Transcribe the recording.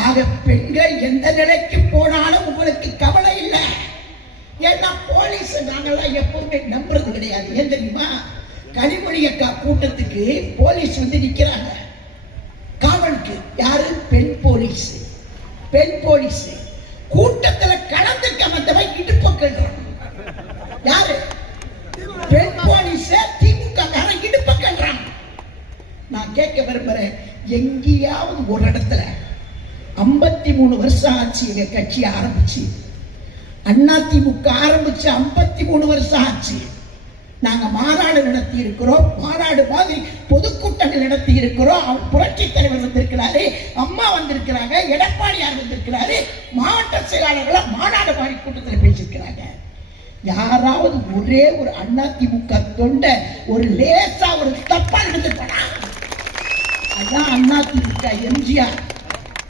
ஆக பெண்கள் எந்த நிலைக்கு போனாலும் உங்களுக்கு கவலை இல்லை. ஏன்னா போலீஸ் நாங்கெல்லாம் எப்பவுமே நம்புறது கிடையாது. ஏன் தெரியுமா? கனிமொழி அக்கா கூட்டத்துக்கு போலீஸ் வந்து நிக்கிறாங்க காவலுக்கு. யாரு? பெண் போலீஸ். பெண் போலீஸ் கூட்டத்துல கலந்துக்க வந்தவன் இடுப்பு கல்றான். யாரு? பெண் போலீஸ். திமுக இடுப்பு கல்றான். நான் கேட்க விரும்புறேன், எங்கேயாவது ஒரு இடத்துல 53 வருஷம் ஆச்சு எங்க கட்சி ஆரம்பிச்சு, அதிமுக ஆரம்பிச்சு 53 வருஷம் ஆச்சு. நாங்க மாநாடு நடத்தி இருக்கிறோம், மாநாடு மாதிரி பொதுக்கூட்டங்கள் நடத்தி இருக்கிறோம். புரட்சி தலைவர் வந்திருக்கிறாரு, அம்மா வந்திருக்கிறாங்க, எடப்பாடியார் வந்திருக்கிறாரு, மாவட்ட செயலாளர்கள் மாநாடு மாதிரி கூட்டத்தில் பேசியிருக்கிறாங்க. யாராவது ஒரே ஒரு அதிமுக தொண்டை ஒரு லேசா ஒரு தப்பா நடந்துருப்பானா? அதான் அதிமுக எம்ஜிஆர்